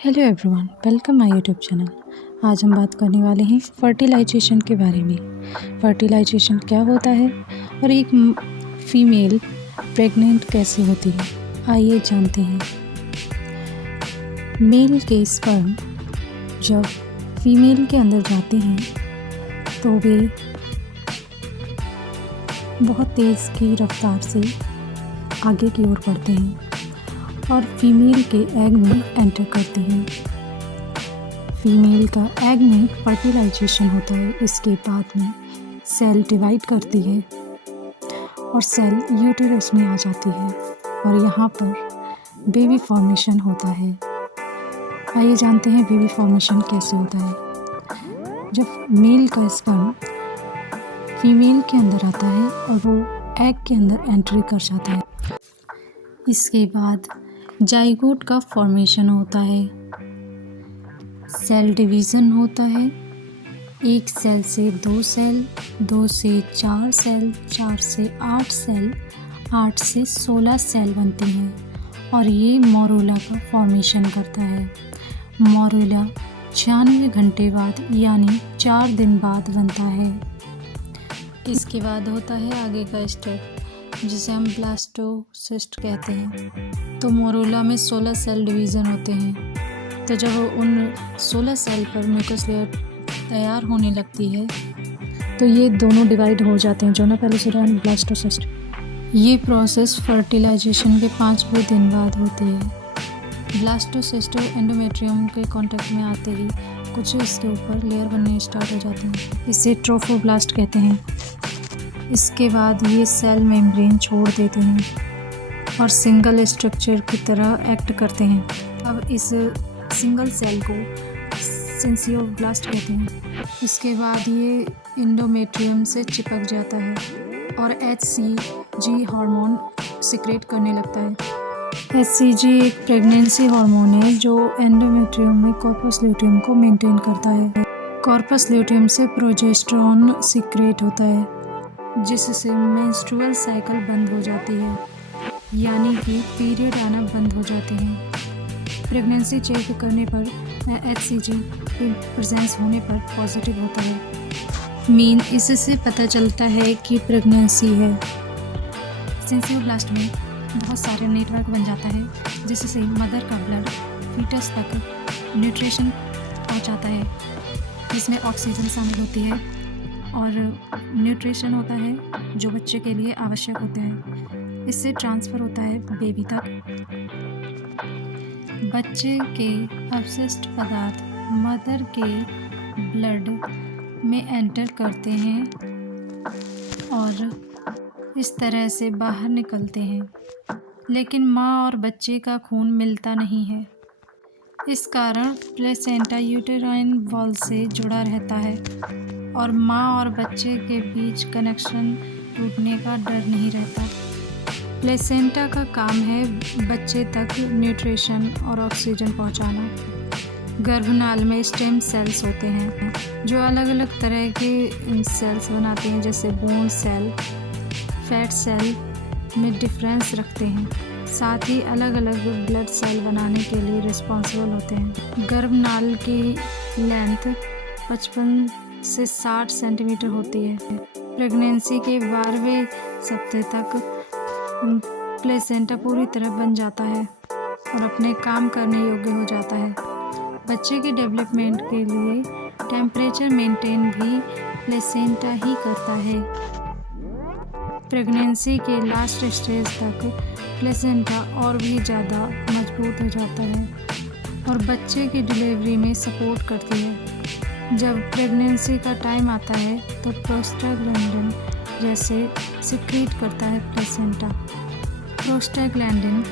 Hello everyone, welcome my YouTube channel. आज हम बात करने वाले हैं फर्टिलाइजेशन के बारे में। फर्टिलाइजेशन क्या होता है और एक फीमेल प्रेग्नेंट कैसे होती है, आइए जानते हैं। मेल के स्पर्म जब फीमेल के अंदर जाते हैं तो वे बहुत तेज़ की रफ्तार से आगे की ओर बढ़ते हैं और फीमेल के एग में एंटर करते हैं। फीमेल का एग में फर्टिलाइजेशन होता है। इसके बाद में सेल डिवाइड करती है और सेल यूटेरस में आ जाती है और यहाँ पर बेबी फॉर्मेशन होता है। आइए जानते हैं बेबी फॉर्मेशन कैसे होता है। जब मेल का स्पर्म फीमेल के अंदर आता है और वो एग के अंदर एंट्री कर जाता है, इसके बाद जाइगोट का फॉर्मेशन होता है। सेल डिवीज़न होता है। एक सेल से 2 सेल, 2 से 4 सेल, 4 से 8 सेल, 8 से 16 सेल बनते हैं और ये मोरूला का फॉर्मेशन करता है। मोरूला 96 घंटे बाद यानी 4 दिन बाद बनता है। इसके बाद होता है आगे का स्टेप जिसे हम ब्लास्टोसिस्ट कहते हैं। तो मोरूला में 16 सेल डिवीज़न होते हैं। तो जब उन 16 सेल पर म्यूकस लेयर तैयार होने लगती है तो ये दोनों डिवाइड हो जाते हैं, जो ना पहले से ब्लास्टोसिस्ट। ये प्रोसेस फर्टिलाइजेशन के 5वें दिन बाद होती है। ब्लास्टोसिस्ट एंडोमेट्रियम के कांटेक्ट में आते ही कुछ इसके ऊपर लेयर बनने स्टार्ट हो जाते हैं। इसे ट्रोफोब्लास्ट कहते हैं। इसके बाद ये सेल मेम्ब्रेन छोड़ देते हैं और सिंगल स्ट्रक्चर की तरह एक्ट करते हैं। अब इस सिंगल सेल को सिंसियोब्लास्ट कहते हैं। इसके बाद ये एंडोमेट्रियम से चिपक जाता है और HCG हार्मोन सिक्रेट करने लगता है। HCG एक प्रेगनेंसी हार्मोन है जो एंडोमेट्रियम में कॉर्पस ल्यूटियम को मेंटेन करता है। कॉर्पस ल्यूटियम से प्रोजेस्टेरोन सिक्रेट होता है जिससे मेंस्ट्रुअल साइकिल बंद हो जाती है, यानी कि पीरियड आना बंद हो जाते हैं। प्रेगनेंसी चेक करने पर HCG के प्रेजेंस होने पर पॉजिटिव होता है। मीन इससे पता चलता है कि प्रेगनेंसी है। सिंसियोब्लास्ट में बहुत सारे नेटवर्क बन जाता है जिससे मदर का ब्लड फीटस तक न्यूट्रिशन पहुंचाता है, जिसमें ऑक्सीजन शामिल होती है और न्यूट्रिशन होता है जो बच्चे के लिए आवश्यक होते हैं। इससे ट्रांसफ़र होता है बेबी तक। बच्चे के अवशिष्ट पदार्थ मदर के ब्लड में एंटर करते हैं और इस तरह से बाहर निकलते हैं, लेकिन माँ और बच्चे का खून मिलता नहीं है। इस कारण प्लेसेंटा यूटेराइन वॉल से जुड़ा रहता है और माँ और बच्चे के बीच कनेक्शन टूटने का डर नहीं रहता। प्लेसेंटा का काम है बच्चे तक न्यूट्रिशन और ऑक्सीजन पहुंचाना। गर्भनाल में स्टेम सेल्स होते हैं जो अलग अलग तरह के सेल्स बनाते हैं, जैसे बोन सेल, फैट सेल में डिफरेंस रखते हैं। साथ ही अलग अलग ब्लड सेल बनाने के लिए रिस्पॉन्सिबल होते हैं। गर्भनाल की लेंथ 55 से 60 सेंटीमीटर होती है। प्रेगनेंसी के 12वें सप्ताह तक प्लेसेंटा पूरी तरह बन जाता है और अपने काम करने योग्य हो जाता है। बच्चे के डेवलपमेंट के लिए टेम्परेचर मेंटेन भी प्लेसेंटा ही करता है। प्रेगनेंसी के लास्ट स्टेज तक प्लेसेंटा और भी ज़्यादा मजबूत हो जाता है और बच्चे की डिलीवरी में सपोर्ट करती है। जब प्रेगनेंसी का टाइम आता है तो प्रोस्टाग्लैंडिन जैसे सिक्रीट करता है प्लेसेंटा। प्रोस्टाग्लैंडिन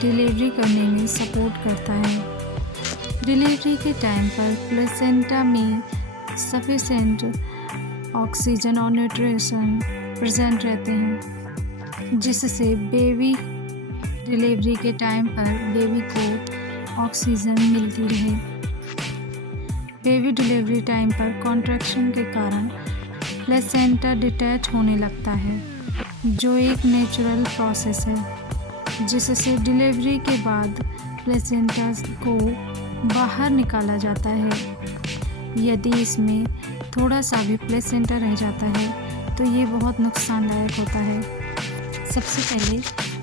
डिलीवरी करने में सपोर्ट करता है। डिलीवरी के टाइम पर प्लेसेंटा में सफिशिएंट ऑक्सीजन और न्यूट्रिशन प्रेजेंट रहते हैं, जिससे बेबी डिलीवरी के टाइम पर बेबी को ऑक्सीजन मिलती रहे। बेबी डिलीवरी टाइम पर कॉन्ट्रैक्शन के कारण प्लेसेंटा डिटैच होने लगता है, जो एक नेचुरल प्रोसेस है। जिससे डिलीवरी के बाद प्लेसेंटा को बाहर निकाला जाता है। यदि इसमें थोड़ा सा भी प्लेसेंटा रह जाता है तो ये बहुत नुकसानदायक होता है। सबसे पहले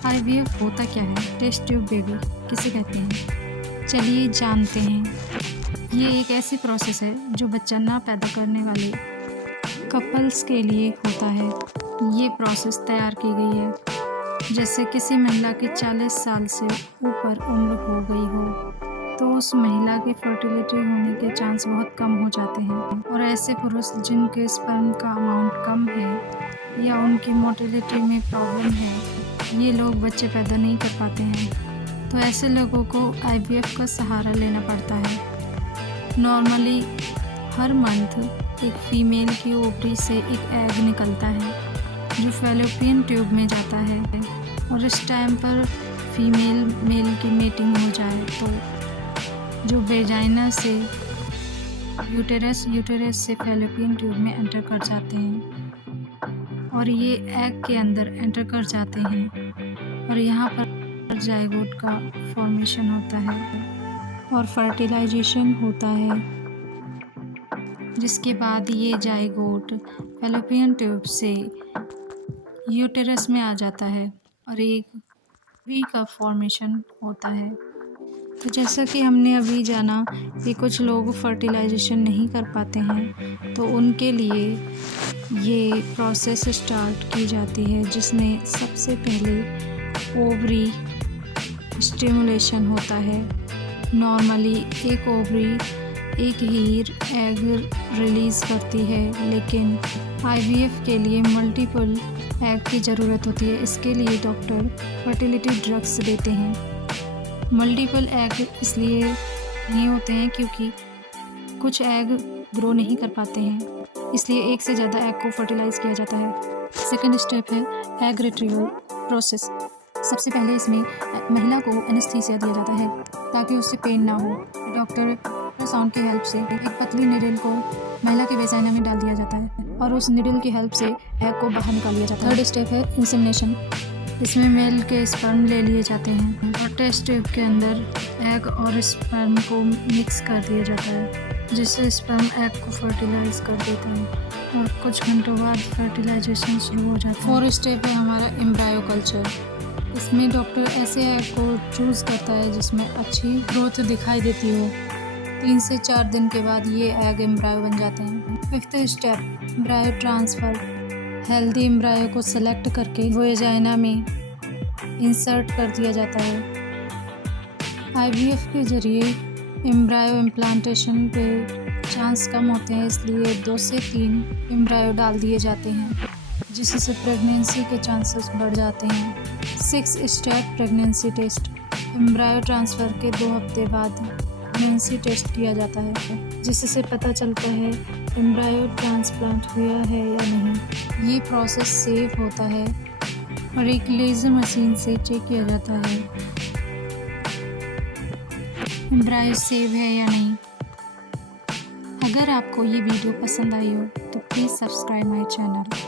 IVF होता क्या है, टेस्ट ट्यूब बेबी किसे कहते हैं, चलिए जानते हैं। ये एक ऐसी प्रोसेस है जो बच्चा ना पैदा करने वाले कपल्स के लिए होता है। ये प्रोसेस तैयार की गई है जैसे किसी महिला की 40 साल से ऊपर उम्र हो गई हो तो उस महिला की फर्टिलिटी होने के चांस बहुत कम हो जाते हैं। और ऐसे पुरुष जिनके स्पर्म का अमाउंट कम है या उनकी मोटिलिटी में प्रॉब्लम है, ये लोग बच्चे पैदा नहीं कर पाते हैं, तो ऐसे लोगों को IVF का सहारा लेना पड़ता है। नॉर्मली हर मंथ एक फीमेल की ओवरी से एक एग निकलता है जो फैलोपियन ट्यूब में जाता है, और इस टाइम पर फीमेल मेल की मेटिंग हो जाए तो जो वेजाइना से यूटेरस से फैलोपियन ट्यूब में एंटर कर जाते हैं और ये एग के अंदर एंटर कर जाते हैं और यहाँ पर जाइगोट का फॉर्मेशन होता है और फर्टिलाइजेशन होता है, जिसके बाद ये जाइगोट फैलोपियन ट्यूब से यूटेरस में आ जाता है और एक वी का फॉर्मेशन होता है। तो जैसा कि हमने अभी जाना कि कुछ लोग फर्टिलाइजेशन नहीं कर पाते हैं, तो उनके लिए ये प्रोसेस स्टार्ट की जाती है जिसमें सबसे पहले ओवरी स्टिमुलेशन होता है। नॉर्मली एक ओवरी एक ही एग रिलीज़ करती है, लेकिन IVF के लिए मल्टीपल एग की ज़रूरत होती है। इसके लिए डॉक्टर फर्टिलिटी ड्रग्स देते हैं। मल्टीपल एग इसलिए नहीं होते हैं क्योंकि कुछ एग ग्रो नहीं कर पाते हैं, इसलिए एक से ज़्यादा एग को फर्टिलाइज़ किया जाता है। सेकेंड स्टेप है एग रिट्रीवल प्रोसेस। सबसे पहले इसमें महिला को एनेस्थीसिया दिया जाता है ताकि उससे पेन ना हो। डॉक्टर अल्ट्रासाउंड की हेल्प से एक पतली निडल को महिला के वेजाइना में डाल दिया जाता है और उस निडल की हेल्प से एग को बाहर निकाल लिया जाता है। थर्ड स्टेप है इंसेमिनेशन। इसमें मेल के स्पर्म ले लिए जाते हैं और टेस्ट ट्यूब के अंदर एग और स्पर्म को मिक्स कर दिया जाता है, जिससे स्पर्म एग को फर्टिलाइज कर देता है और कुछ घंटों बाद फर्टिलाइजेशन शुरू हो जाता है। फोर्थ स्टेप है हमारा एम्ब्रायो कल्चर। इसमें डॉक्टर ऐसे एग को चूज़ करता है जिसमें अच्छी ग्रोथ दिखाई देती हो। 3 से 4 दिन के बाद ये एग एम्ब्रायो बन जाते हैं। Fifth step embryo transfer. Healthy embryo को सेलेक्ट करके वेजाइना में इंसर्ट कर दिया जाता है। IVF के ज़रिए एम्ब्रायो इम्प्लांटेशन पे चांस कम होते हैं, इसलिए 2 से 3 एम्ब्रायो डाल दिए जाते हैं, जिससे प्रेगनेंसी के चांसेस बढ़ जाते हैं। 6 step pregnancy test. Embryo transfer के 2 हफ्ते बाद प्रेगनेंसी टेस्ट किया जाता है, जिससे पता चलता है एम्ब्रायो ट्रांसप्लांट हुआ है या नहीं। ये प्रोसेस सेफ होता है और एक लेज़र मशीन से चेक किया जाता है एम्ब्रायो सेव है या नहीं। अगर आपको ये वीडियो पसंद आई हो तो प्लीज़ सब्सक्राइब माय चैनल।